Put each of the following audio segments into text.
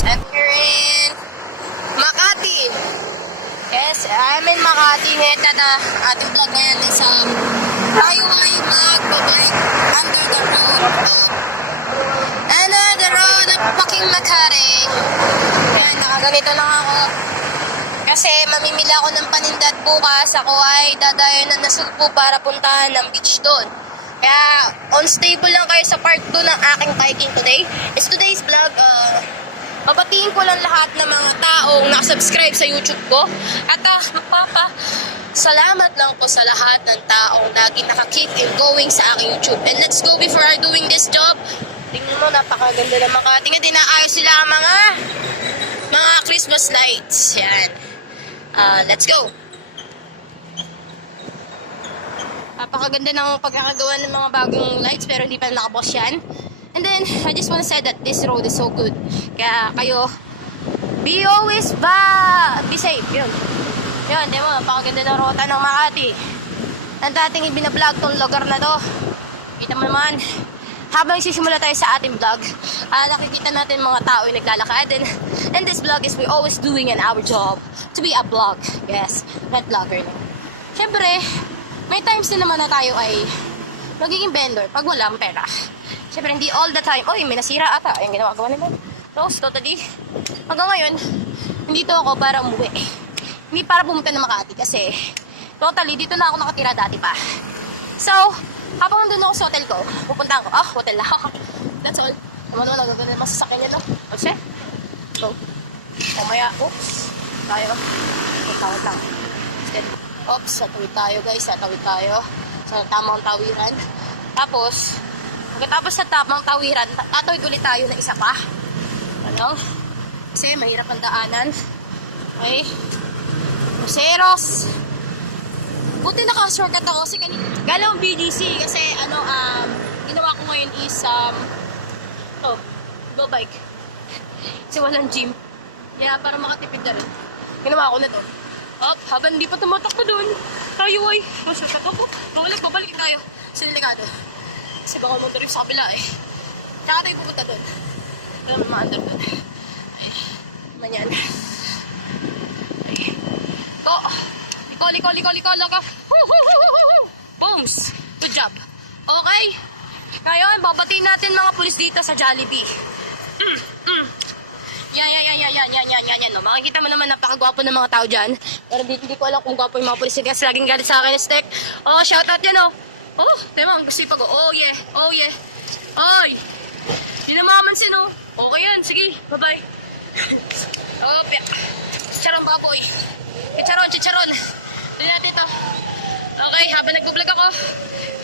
guys, I'm here in Makati. Yes, I'm in Makati. Ngayon ating vlog ngayon is tayo ay magbabike under the road of fucking Makati. Yan, nakaganito lang ako. Kasi mamimili ako ng panindat bukas. Ako ay dadayo na Nasugbu para puntahan ng beach doon. Kaya, on stable lang kayo sa part 2 ng aking biking today. It's today's vlog. Babatiin ko lang lahat ng mga taong nakasubscribe sa YouTube ko. At salamat lang po sa lahat ng taong lagi naka-keep in going sa aking YouTube. And let's go before I'm doing this job. Tingnan mo, napakaganda ng Makati. Nga, dinaayos sila ang mga Christmas lights. Yan. Let's go. Napakaganda ng pagkakagawa ng mga bagong lights pero hindi pa nakaboss yan. And then, I just want to say that this road is so good. Kaya kayo, be safe. Yun. Yun, di mo, napakaganda ng rota ng Makati. Ang dating ibinablog tong lugar na to. Kita mo naman, habang sisimula tayo sa ating vlog, nakikita natin mga tao yung naglalakad. And this vlog is we always doing in our job to be a vlog. Yes, not vlogger. Siyempre, may times na naman na tayo ay magiging vendor pag walang pera. Siyempre, hindi all the time. Oy, may nasira ata. Ayun, ginagawa nila. Close, totally. Hanggang ngayon, nandito ako para umuwi. Hindi para pumunta ng Makati kasi totally, dito na ako nakatira dati pa. So, habang nandun ako sa hotel ko, pupunta ako. Hotel lang. That's all. Naman naman, nagaganda naman sa sakin nila. Okay? So, mamaya, oops. Tayo. Tawad lang. Steady. Oops, natawid tayo guys, natawid tayo sa tamang tawiran. Tapos, pagkatapos sa tamang tawiran, tatawid ulit tayo ng isa pa. Ano? Kasi mahirap ang daanan. Okay? Museros. Buti naka-shortcut ako kasi kanina. Galang BGC kasi ginawa ko ngayon is go bike. Kasi walang gym. Kaya para makatipid na rin. Ginawa ko na to. Habang hindi pa tumatakbo doon, tayo ay masyutak ako. Babalik tayo sa delikado. Kasi baka mong rin sa kabila eh. Tsaka tayo pupunta doon. Alam mo mga under doon. Ay, manyan. Ay. Liko. Booms! Good job. Okay. Ngayon, babatiin natin mga pulis dito sa Jollibee. Yan. No? Makikita mo naman napakagwapo ng mga tao dyan. Pero hindi ko alam kung gwapo yung mga pulis kasi laging galit sa akin. Stek. Shoutout yan diba? Ang sipag ko. Oh yeah. Ay! Hindi na makamansin Okay yan. Sige. Bye-bye. Chicharon baboy. Chicharon. Tuloy natin ito. Okay, habang nag-vlog ako,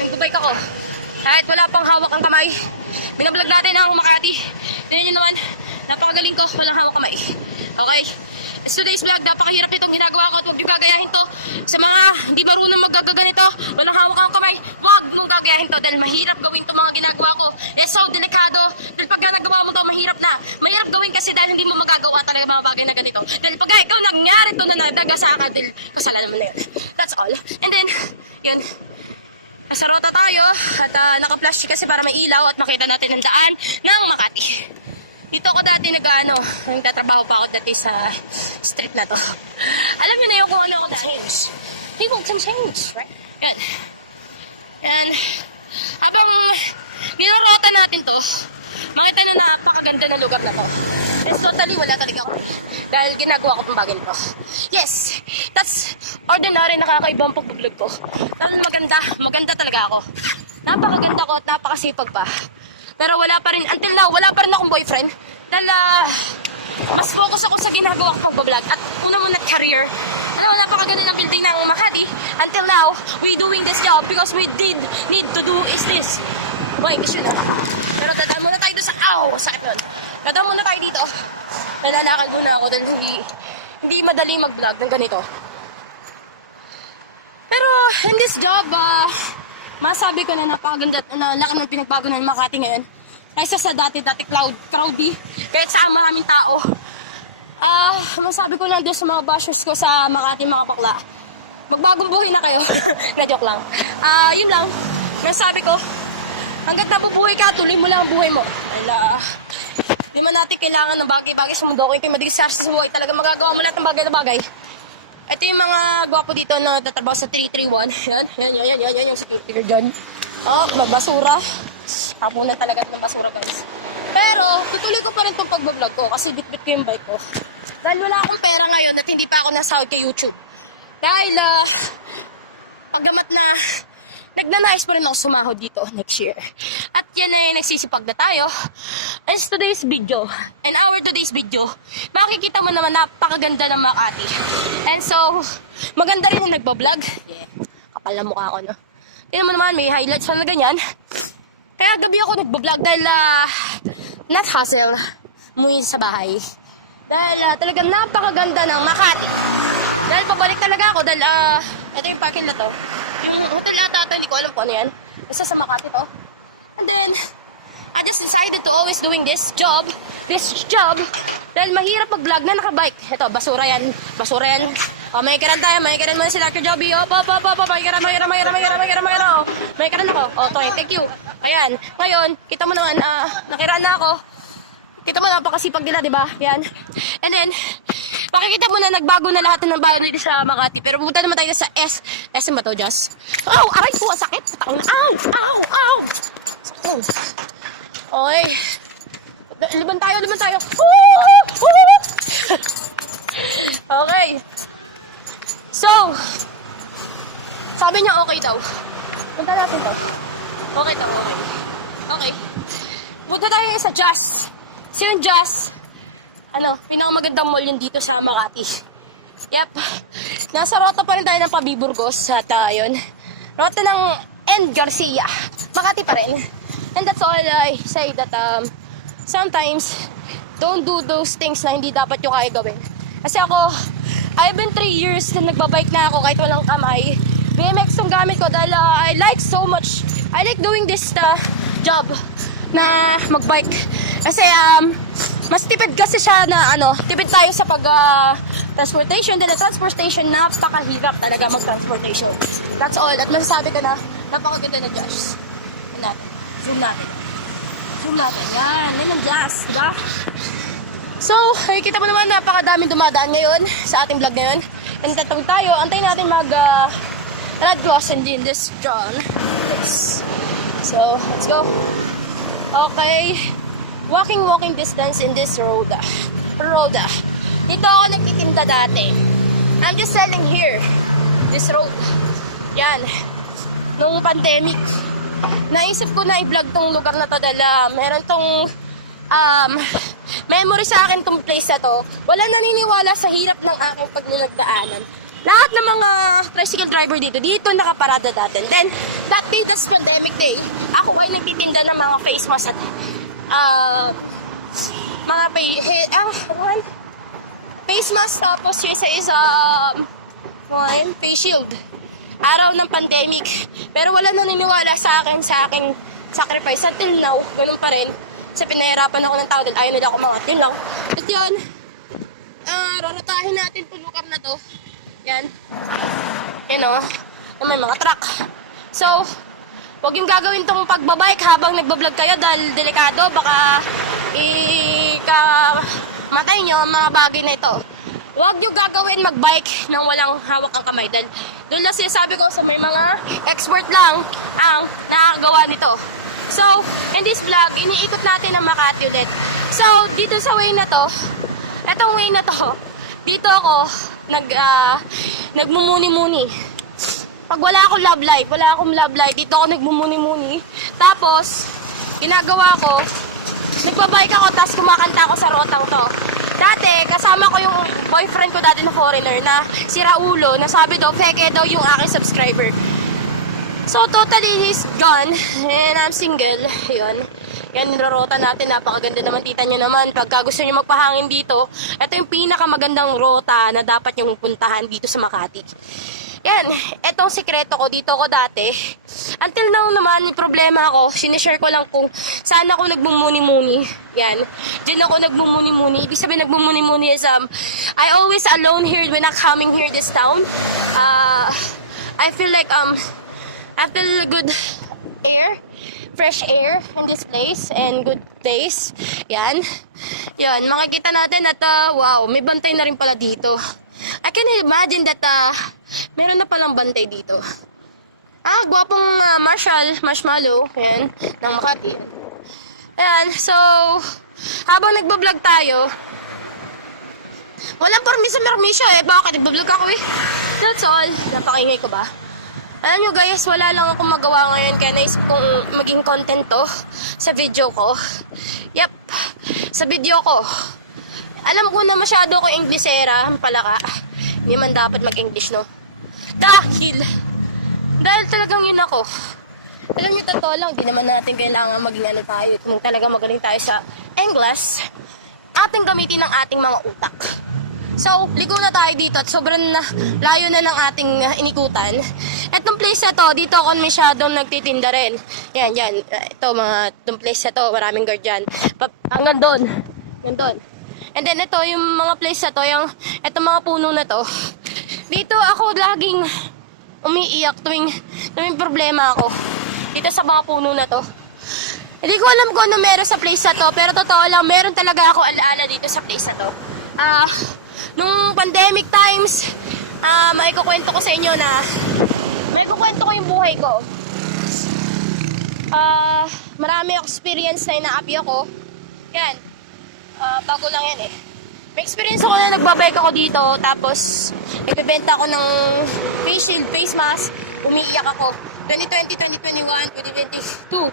nag-bike ako. Kahit wala pang hawak ang kamay, binablog natin ang Makati. Tingnan nyo naman, napakagaling ko, walang hawak kamay. Okay? It's today's vlog, napakahirap nitong ginagawa ko at huwag nyo gagayahin to. Sa mga hindi marunong magagaganito, walang hawak ang kamay, huwag mong gagayahin to dahil mahirap gawin to mga ginagawa ko. It's so delikado. Dahil pag nagawa mo to, mahirap na. Mahirap gawin kasi dahil hindi mo magagawa talaga mga bagay na ganito. Dahil pag ikaw nangyari to na nadaga sa akin, dahil kasalanan mo na yun. That's all. And then, yun. Nasa rota tayo at naka-flash kasi para may ilaw at makita natin ang daan ng Makati. Dito ako dati nagtatrabaho pa ako dati sa street na to. Alam niyo na yung kung ano ako change. People can change, right? Yan. Habang nilorota natin to, makita na napakaganda ng lugar na to. It's totally wala talaga ako. Dahil ginagawa ko pang bagay nito. Yes, that's ordinary nakakaibang pag-vlog ko. Dahil maganda talaga ako. Napakaganda ko at napakasipag pa. Pero wala pa rin, until now, wala pa rin akong boyfriend. Dahil mas focus ako sa ginagawa ko pag-vlog. At una muna career. Napakaganda ng building ng Makati. Until now, we doing this job because we need to do is this. Okay, issue na. Pero dadaan muna tayo doon sa, sakit nun. Dadaan muna tayo dito. Nalalakal muna ako dahil hindi madaling mag-vlog ng ganito. Pero in this job, masabi ko na napakaganda at laki ng pinagbago ng Makati ngayon. Kaysa sa dati crowdy. Kahit sa maraming tao. Masabi ko lang doon sa mga bashers ko sa Makati mga bakla. Magbagong buhay na kayo. Na-joke lang. Yun lang. Masabi ko, hanggat nabubuhay ka, tuloy mo lang ang buhay mo. man natin kailangan ng bagay-bagay sa mundo. Kung kayo madiskarte sa buhay, talaga magagawa mo lahat ng bagay na bagay. Ito yung mga gwapo dito na tatrabaho sa 331. Yan, yung security dyan. Magbasura. Hapunan talaga ng basura, guys. Pero, tutuloy ko pa rin itong pag-vlog ko kasi bit-bit ko yung bike ko. Dahil wala akong pera ngayon at hindi pa ako nasahod kay YouTube. Dahil, pagdamat na nagnanais pa rin ako sumahod dito next year. At yan ay nagsisipag na tayo. And today's video, and our today's video, makikita mo naman napakaganda ng Makati. And so, maganda rin yung nagbablog. Yeah, kapal na mukha ko, no? Tingnan mo naman, may highlights pa na ganyan. Kaya gabi ako nagbablog dahil not hustle, umuwi sa bahay. Dahil talagang napakaganda ng Makati. Dahil pabalik talaga ako dahil ito yung parking na to. Yung hotel ata ito, hindi ko alam kung ano yan. Isa sa Makati to. And then, I just decided to always doing this job. Dahil mahirap mag-vlog na nakabike. Ito, basura yan. May kiran tayo, may kiran mo na si Dr. Joby. May kiran ako. Thank you. Ayan, ngayon, kita mo naman, nakiran na ako. Kita mo, napakasipag nila, di ba? Yan. And then, makikita mo na nagbago na lahat ng bayan dito sa Makati. Pero pumunta naman tayo sa SM ba to, Just? Aray po, ang sakit. Ow! Sakit. Okay. Liban tayo. Okay. So, sabi niya okay daw. Punta natin to. Okay. Punta tayo sa Just. So yung Just, pinakamagandang mall yun dito sa Makati. Yep. Nasa rota pa rin tayo ng Pabiburgos at yun. Rota ng N. Garcia. Makati pa rin. And that's all I say that sometimes, don't do those things na hindi dapat yung kaya gawin. Kasi ako, I've been 3 years na nagbabike na ako kahit walang kamay. BMX yung gamit ko dahil I like doing this job na magbike. Kasi mas tipid kasi siya na tipid tayo sa transportation. Dahil transportation, napakahirap talaga mag-transportation. That's all. At masasabi ko na napakaganda na Josh. Zoom natin. Yan ang Josh, diba? So, kita mo naman napakadaming dumadaan ngayon sa ating vlog ngayon. And tatawid tayo. Antayin natin red cross and in this John. So, let's go. Okay. Walking distance in this road. Dito ako nagtitinda dati. I'm just selling here. This road. Yan. Nung pandemic. Naisip ko na i-vlog tong lugar na to dahil meron tong memory sa akin tong place na to. Wala naniniwala sa hirap ng aking paglalagdaanan. Lahat ng mga tricycle driver dito nakaparada dati. And then, that day, that's pandemic day, ako ay nagtitinda ng mga face mask at mga face mask, tapos yung isa is face shield. Araw ng pandemic. Pero wala naniniwala sa aking sacrifice. Until now, ganun pa rin. Kasi pinahirapan ako ng tao dahil ayaw nila ako mga yun lang. At yun, raratahin natin itong lugar na to. Yan. Na may mga truck. So, huwag yung gagawin tong pagbabike habang nagbablog kayo dahil delikado. Baka ikamatay nyo ang mga bagay na ito. Huwag nyo gagawin magbike nang walang hawak ang kamay. Dahil doon lang sinasabi ko sa may mga expert lang ang nakakagawa nito. So, in this vlog, iniikot natin ang Makati ulit. So, dito sa way na to, etong way na to, dito ako nagmumuni-muni. Pag wala akong love life, dito ako nagmumuni-muni. Tapos, ginagawa ko, nagbabike ako, tapos kumakanta ako sa rotang to. Dati, kasama ko yung boyfriend ko dati na foreigner na si Raulo, na sabi daw, peke daw yung aking subscriber. So, totally, he's gone. And I'm single. Yun. Yan, nirorota natin. Napakaganda naman. Tita nyo naman. Pagka gusto nyo magpahangin dito, ito yung pinakamagandang rota na dapat yung puntahan dito sa Makati. Yan. Etong sikreto ko. Dito ko dati. Until now naman, yung problema ko, sinishare ko lang kung saan ako nagmumuni-muni. Yan. Diyan ako nagmumuni-muni. Ibig sabihin nagmumuni-muni is, I always alone here when I'm coming here this town. I feel like, I feel good air. fresh air in this place and good days. Yan. Yan, makikita natin at wow, may bantay na rin pala dito. I can imagine that meron na palang bantay dito. Gwapong marshmallow. Yan, ng Makati. Ayan, so, habang nagbablog tayo, walang permission eh. Bakit? Nagbablog ako eh. That's all. Napakingay ko ba? Alam nyo guys, wala lang akong magawa ngayon kaya naisip kong maging content to sa video ko. Yep, sa video ko. Alam ko na masyado ko Inglesera, palaka. Hindi man dapat mag-English, no? Dahil talagang yun ako. Alam nyo, totoo lang, di naman natin kailangan maging ano tayo. Kung talaga magaling tayo sa English, ating gamitin ang ating mga utak. So, ligo na tayo dito at sobrang layo na ng ating inikutan. Etong place na to, dito ako masyadong nagtitinda rin. Yan. Ito, itong place na to, maraming guard dyan. Hanggang doon. And then ito, yung mga place na to, itong mga puno na to. Dito ako laging umiiyak tuwing problema ako. Dito sa mga puno na to. Hindi ko alam kung ano meron sa place na to, pero totoo lang, meron talaga ako alaala dito sa place na to. Nung pandemic times, may kukwento ko sa inyo na may kukwento ko yung buhay ko. Marami akong experience na inaapi ako. Yan. Bago lang yan eh. May experience ako na nagbabike ako dito, tapos nagbebenta ako ng face shield, face mask, umiiyak ako. 2020, 2021, 2022.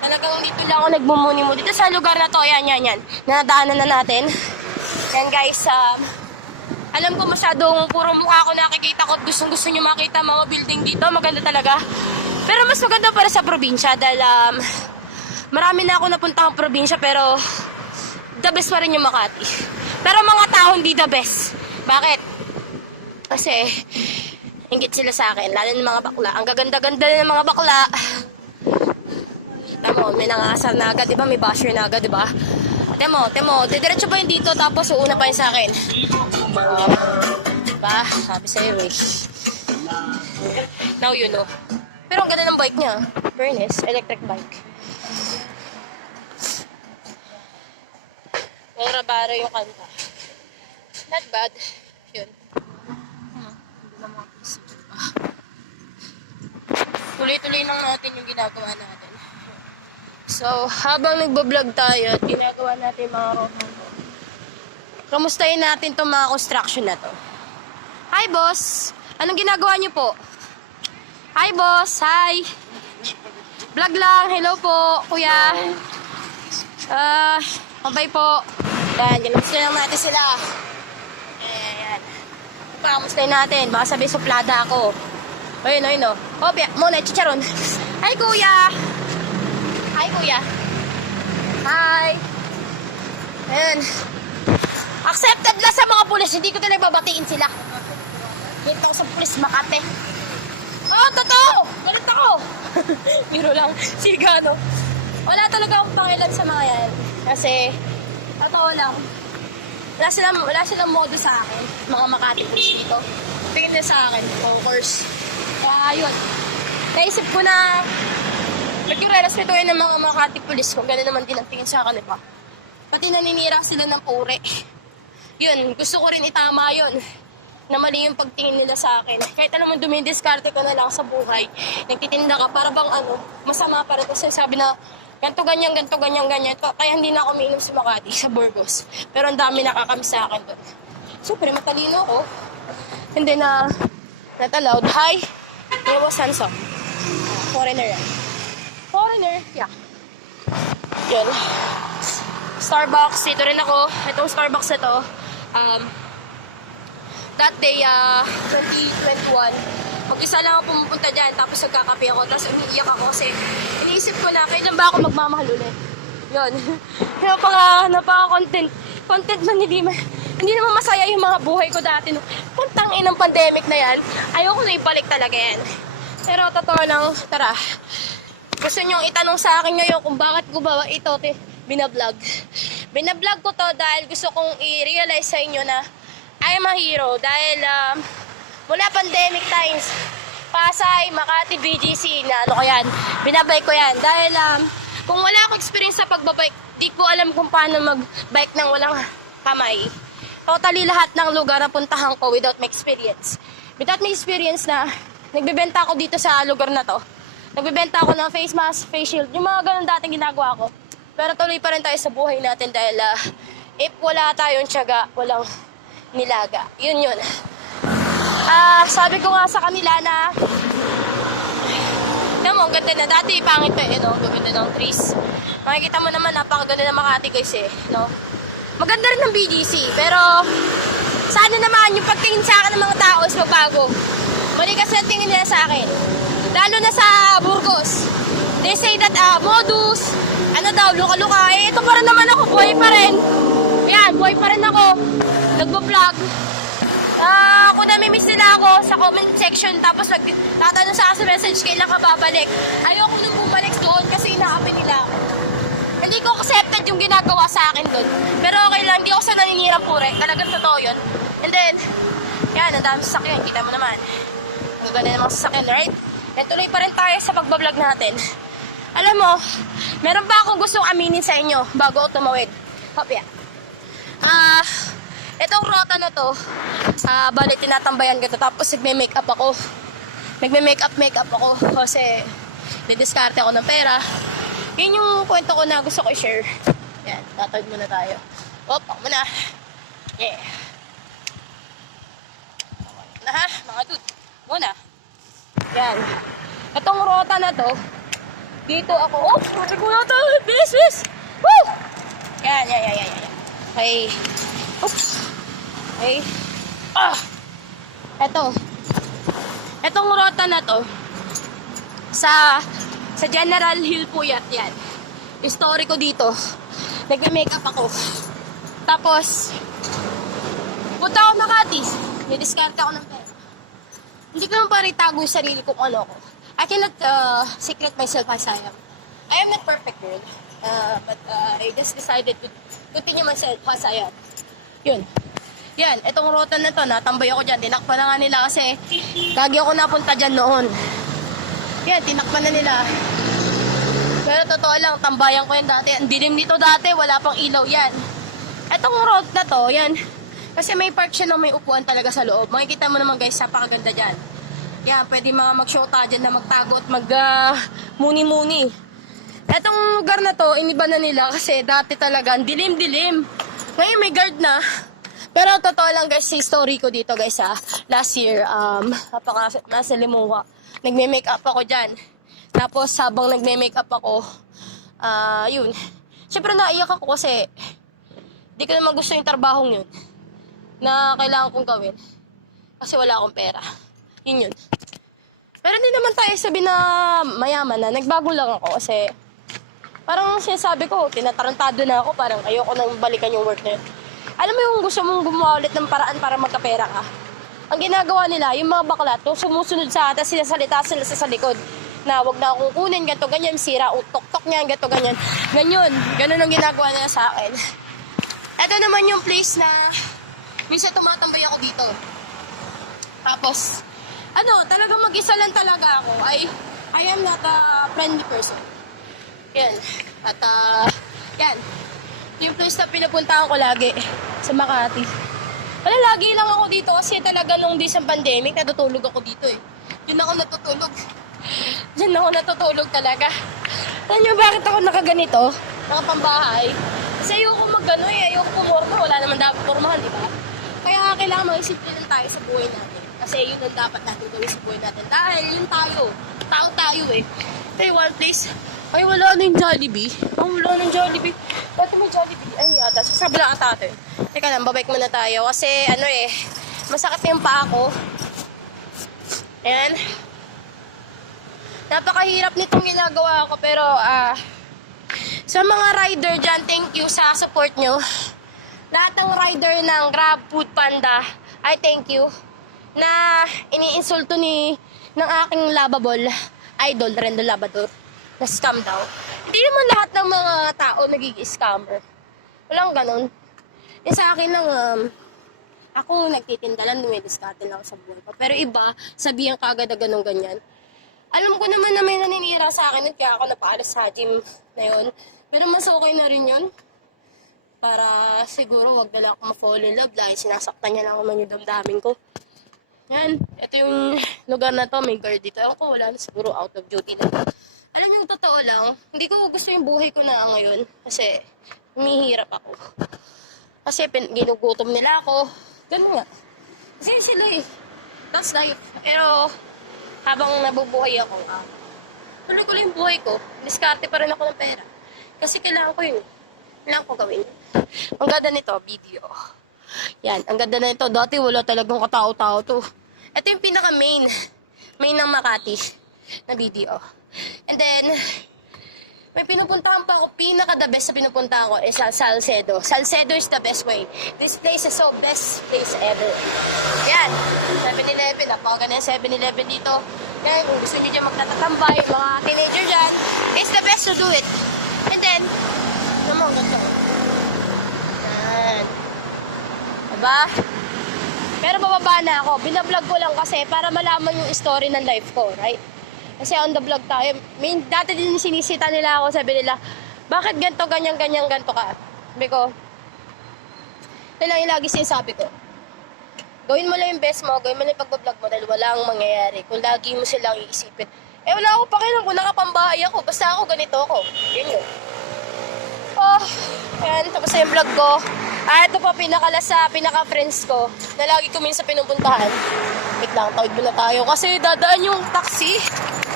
Talagang dito lang ako nagmumuni mo. Dito sa lugar na to, yan. Nadaanan na natin. Yan guys, alam ko masyadong puro mukha ako nakikita ko at gustong-gusto nyo makita mga building dito. Maganda talaga. Pero mas maganda para sa probinsya dahil marami na ako napuntahang probinsya pero the best pa rin yung Makati. Pero mga tao hindi the best. Bakit? Kasi inggit sila sa akin, lalo ng mga bakla. Ang gaganda-ganda ng mga bakla. Tamo, may nangasar na agad, diba? May basher na agad, diba? Temo, didiretso ba yun dito tapos uuna pa yun sa akin? Diba? Sabi sa'yo eh. Now you know. Pero ang ganda ng bike niya. Fairness, electric bike. Bara yung kanta. Not bad. Yun. Hindi na mga procedure pa. Tuloy-tuloy lang natin yung ginagawa natin. So, habang nagbablog tayo at ginagawa natin mga road, kamustahin natin itong mga construction na to. Hi, boss! Anong ginagawa niyo po? Hi, boss! Hi! Vlog lang! Hello po, kuya! Mabay po! Yan, kamustahin lang natin sila. Ayan. Kamustahin natin. Baka sabi suplada ako. Ayun, no. Hopya, muna, chicharon. Hi, kuya! Hi, kuya. Hi. Ayan. Accepted lang sa mga pulis. Hindi ko talaga babatiin sila. Dito ako sa pulis Makati. Totoo! Galit ako. Biro lang. Siga, no? Wala talaga akong pangilan sa mga yan. Kasi, totoo lang. Wala silang modo sa akin. Mga Makati pulis dito. Tingin na sa akin. Of course. Kaya, yun. Naisip ko na nagre-respetuhin ng mga Makati pulis kung gano'n naman din ang tingin sa akin, diba? Pati naninira sila ng pure. Yun, gusto ko rin itama yun. Na mali yung pagtingin nila sa akin. Kahit alam mo, dumidiskarte ka na lang sa buhay. Nagtitinda ka, para bang masama para ito. Sabi na, ganto ganyan. Kaya hindi na ako umiinom sa Makati, sa Burgos. Pero ang dami nakakami sa akin doon. Siyempre, matalino ako. Hindi na, not allowed. Hi, Ewa Sanso. Foreigner yan. Foreigner, yeah. Yun. Starbucks, dito rin ako. Itong Starbucks na to, that day, 2021, mag-isa lang ako pumupunta dyan, tapos nagkakape ako, tapos umiiyak ako kasi iniisip ko na, kailan ba ako magmamahal ulit? Yun. Napaka-content. Content man, hindi naman masaya yung mga buhay ko dati. Puntang inang pandemic na yan, ayoko na ibalik talaga yan. Pero totoo lang, tara. Gusto nyong itanong sa akin ngayon kung bakit ko ba ito binablog. Binablog ko to dahil gusto kong i-realize sa inyo na I am a hero. Dahil mula pandemic times, Pasay, Makati, BGC na ano ko yan. Binabike ko yan. Dahil kung wala akong experience sa pagbabike, di ko alam kung paano mag-bike ng walang kamay. Totally lahat ng lugar na puntahan ko without my experience. Without my experience na nagbebenta ako dito sa lugar na to. Nagbebenta ako ng face mask, face shield, yung mga ganun dating ginagawa ko. Pero tuloy pa rin tayo sa buhay natin dahil if wala tayong tiyaga, walang nilaga. Yun. Sabi ko nga sa kanila na ang ganda na. Dati pangit pa no? Gaganda ng trees. Makikita mo naman, napakaganda ng Makati guys no? Maganda rin ng BGC. Pero sana naman yung pagtingin sa akin ng mga tao is magbago. Mali kasi ang tingin nila sa akin. Lalo na sa Burgos. They say that modus, ano daw, luka-luka. Ito pa rin naman ako, buhay pa rin. Yan, buhay pa rin ako. Nagbo-vlog. Kung namimiss nila ako sa comment section tapos tatanong sa message kailan ka babalik. Ayoko nung bumalik doon kasi inaapi nila ako. Hindi ko accepted yung ginagawa sa akin doon. Pero okay lang, hindi ako sa naninirang pure. Talagang totoo yun. And then, yan, ang dami sasakyan. Kita mo naman. Ang ganda namang sasakyan, right? And tuloy pa rin tayo sa pagbablog natin. Alam mo, meron pa akong gustong aminin sa inyo bago ako tumawid. Hopya. Itong rota na to, balik tinatambayan ko to. Tapos nagme-makeup ako. Nagme-makeup ako kasi didiskarte ako ng pera. Yun yung kwento ko na gusto ko i-share. Yan, tatawid muna tayo. Ako muna. Yeah. Na ha, mga dude. Muna. Yan. Itong rota na to, dito ako. Oh, sabi ko na to. Bilis. Woo! Yan. Okay. Oops. Okay. Etong rota na to, sa General Hill po yan. Story ko dito. Nagme-makeup ako. Tapos, punta ako Makati. Nidiskarte ako ng pera. Hindi ko naman parang itago yung sarili ko kung ano ko. I cannot secret myself as I am. I am not perfect girl. But I just decided to continue myself as I am. Yun. Yan, itong rota na to, natambay ako dyan. Tinakpan na nga nila kasi lagi ako napunta dyan noon. Yan, tinakpan na nila. Pero totoo lang, tambayan ko yan dati. Ang dilim nito dati, wala pang ilaw yan. Itong road na to, yan. Kasi may park siya na may upuan talaga sa loob. Makikita mo naman guys, napakaganda dyan. Yan, pwede mga mag-shota dyan na magtago at mag-muni-muni. Itong lugar na to, iniba na nila kasi dati talaga, ang dilim-dilim. Ngayon may guard na. Pero totoo lang guys, si story ko dito guys last year, nasa Limonga. Nagme-makeup ako dyan. Tapos habang nagme-makeup ako, yun. Siyempre naiyak ako kasi di ko naman gusto yung trabahong yun na kailangan kong gawin. Kasi wala akong pera. Yun. Pero hindi naman tayo sabi na mayaman na. Nagbago lang ako kasi parang sinasabi ko, tinatarantado na ako. Parang ayoko nang balikan yung work na yun. Alam mo yung gusto mong gumawa ulit ng paraan para magkapera ka? Ang ginagawa nila, yung mga bakla, to sumusunod sa atas, sinasalita sila sa likod. Na wag na akong kunin, ganito, ganyan, sira, utok-tok niyan, ganito, ganyan. Ganun ang ginagawa nila sa akin. Ito naman yung place na minsan tumatambay ako dito. Tapos, talagang mag-isa lang talaga ako. I am not a friendly person. Yan. At, yan. Yung place na pinupuntahan ko lagi sa Makati. Wala, lagi lang ako dito kasi talaga nung di sa pandemic, natutulog ako dito eh. Diyan ako natutulog talaga. Alam niyo bakit ako nakaganito? Nakapambahay? Kasi ayoko ayoko pumorma. Wala naman dapat pormahan, di ba? Kaya kailangan mag-isip din tayo sa buhay natin. Kasi yun ang dapat natin gawin sa buhay natin. Dahil yun tayo. Tao tayo eh. Ito yung one place. Ay, wala na yung Jollibee. Wala na yung Jollibee. Dati may Jollibee. Ay, yata. Sasabla ka tayo. Teka lang, babike muna tayo. Kasi, masakit na yung paa ko. Ayan. Napakahirap nitong ginagawa ko. Pero, sa mga rider dyan, thank you sa support nyo. Lahat ng rider ng Grab, Food Panda, I thank you. Na iniinsulto ng aking lovable idol, Rendo Labador. Na scam daw. Hindi naman lahat ng mga tao nagiging scammer. Walang ganun. Sa akin lang, Ako, nagtitinda lang, dumidiskarte lang ako sa buhay ko. Pero iba, sabihan ka agad na ganun ganyan. Alam ko naman na may naninira sa akin at kaya ako napaalas sa gym na yun. Pero mas okay na rin yun. Para siguro wag na lang ako ma-fall in love dahil sinasaktan niya lang naman yung damdamin ko. Yan, ito yung lugar na to, may guard dito. Ako wala na siguro out of duty na. Alam niyo, totoo lang, hindi ko gusto yung buhay ko na ngayon kasi humihirap ako. Kasi ginugutom nila ako. Ganun nga. Kasi sila eh. That's life. Pero habang nabubuhay ako, tuloy-tuloy yung buhay ko, diskarte pa rin ako ng pera. Kasi kailangan ko yun. Kailangan ko gawin. Ang ganda nito, video. Yan, ang ganda na ito. Dati wala talagang katao-tao to. Ito yung pinaka-main. Main ng Makati na video. And then, may pinupuntahan pa ako. Pinaka-the best na pinupuntahan ko is Salcedo. Salcedo is the best way. This place is so best place ever. Yan, 7-Eleven. Napakaganda yung 7-Eleven dito. Yan, kung gusto nyo dyan magtatatambay, mga teenager dyan, it's the best to do it. And then, naman, ganito. Yan. Diba? Pero bababa na ako. Binablog ko lang kasi para malaman yung story ng life ko, right? Kasi on the vlog tayo. May dati din sinisita nila ako. Sabi nila, bakit ganito, ganyan, ganto ka? Sabi ko, ito lang yung lagi sinasabi ko. Gawin mo lang yung best mo, gawin mo lang yung pag-vlog mo dahil walang mangyayari. Kung lagi mo silang iisipin. Eh wala ako pakialam kung nakapambahay ako. Basta ako ganito ako. Yun yun. Oh, ayan, tapos na yung vlog ko. Ito pa pinaka-friends ko na lagi ko minsan pinupuntahan. Wait lang, tawid muna tayo kasi dadaan yung taxi.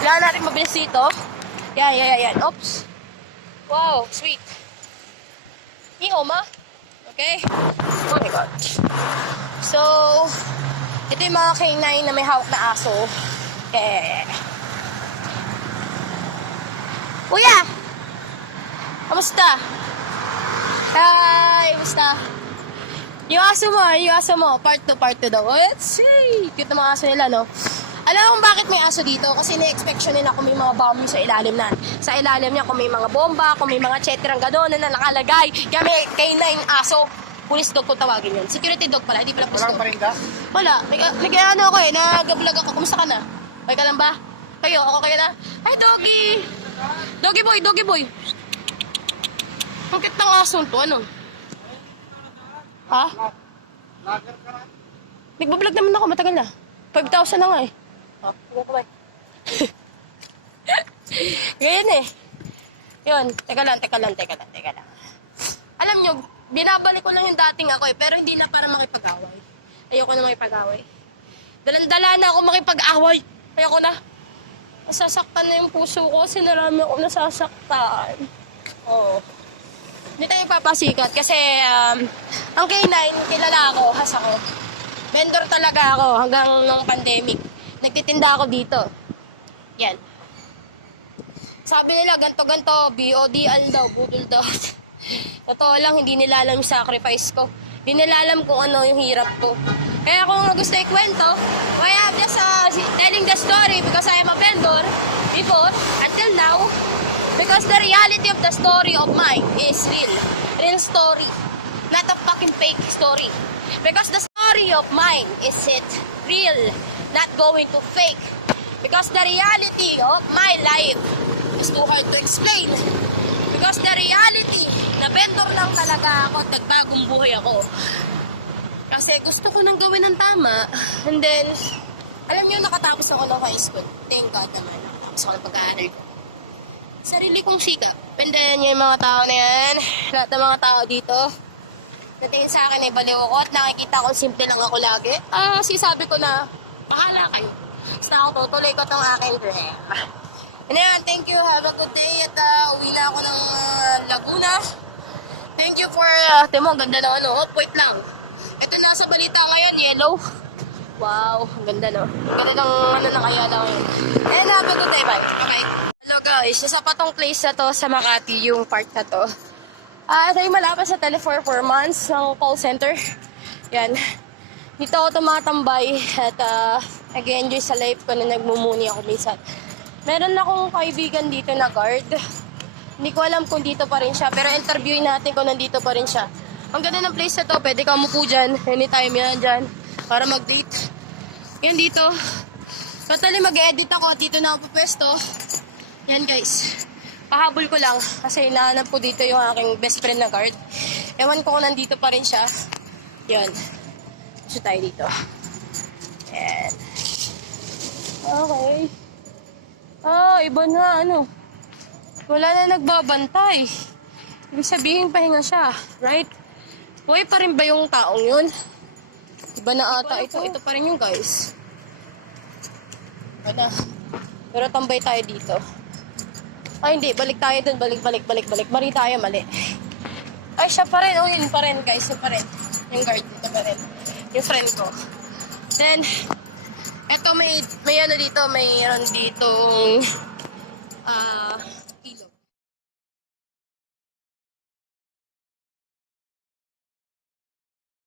Kailangan natin mabilis dito. Yan. Oops. Wow, sweet. Iho, ma. Okay? Oh my God. So, ito yung mga K9 na may hawak na aso. Kuya! Kamusta? Hi! Kamusta? Yung aso mo, part 2 daw. Let's see! Cute na mga aso nila, no? Alam mo bakit may aso dito? Kasi na-expect nila kung may mga bomb sa ilalim na. Sa ilalim niya kung may mga bomba, kung may mga chetrang gano'n na nakalagay. Kaya may K9 aso. Police dog kung tawagin yun. Security dog pala, hindi pala police dog. Walang parinda? Wala. Nag-ano ako eh, nag-vlog ako. Kumusta ka na? Okay ka lang ba? Kayo, ako kayo na? Ay, doggy! Doggy boy! Ang cute ng aso to, ano? Ha? Lager ka na? Nagbablog naman ako, matagal na. 5,000 na nga eh. Ha? Ganyan eh. Yun, teka lang. Alam nyo, binabalik ko lang yung dating ako eh, pero hindi na para makipag-away. Ayoko na makipag-away. Dalandala na ako makipag-away. Ayoko na. Nasasaktan na yung puso ko kasi narami ako nasasaktan. Oo. Hindi tayo papasikat kasi ang K9, kilala ako, has ako. Vendor talaga ako hanggang nung pandemic. Nagtitinda ako dito. Yan. Sabi nila, ganto-ganto, BODL daw, budol daw. Totoo lang, hindi nila alam yung sacrifice ko. Hindi nila alam kung ano yung hirap ko. Kaya kung gusto ikwento, I am just telling the story because I am a vendor before, until now. Because the reality of the story of mine is real. Real story. Not a fucking fake story. Because the story of mine is it real. Not going to fake. Because the reality of my life is too hard to explain. Because the reality na vendor lang talaga ako at nagbagong buhay ako. Kasi gusto ko nang gawin ng tama. And then, alam niyo, nakatapos ako ng high school. Thank God naman. Nakatapos ako ng pag-aaral ko. Sarili kong sikap. And then, yung mga tao na yan, lahat ng mga tao dito, natingin sa akin ay baliw ako at nakikita ko simple lang ako lagi. Sabi ko na, pakala kayo. Basta ako tutuloy ko tong aking dream. And then, thank you. Have a good day. At uwi na ako ng Laguna. Thank you for, timo, ang ganda ng ano. Wait lang. Ito na sa balita ngayon, yellow. Wow, ang ganda no. Ang ganda ng ano na kaya daw yun. And have a good day, bye. Okay. Hello guys, nasa patong place na to sa Makati, yung part na to. Tayo malapit sa Tele4 ng call center. Yan. Dito ako tumatambay at nag-enjoy sa life ko na nagmumuni ako minsan. Meron akong kaibigan dito na guard. Hindi ko alam kung dito pa rin siya, pero interviewin natin kung nandito pa rin siya. Ang ganda ng place na to. Pwede ka umupo dyan. Anytime yan dyan. Para mag-date. Yan dito. Totally mag-edit ako. Dito na ako pupwesto. Yan guys. Pahabol ko lang. Kasi inaanap ko dito yung aking best friend na guard. Ewan ko kung nandito pa rin siya. Yan. Gusto tayo dito. Yan. Okay. Iba na. Ano? Wala na nagbabantay. Ibig sabihin, pahinga siya. Right? Buhay pa rin ba yung taong yun? Iba na ata ito. Ito pa rin yung guys. Iba na. Pero tambay tayo dito. Ay, hindi. Balik tayo dun. Balik. Mali tayo, mali. Ay, siya pa rin. Oh, yun pa rin, guys. Yun pa rin. Yung guard dito pa rin. Yung friend ko. Then, eto may ano dito. Mayroon ditong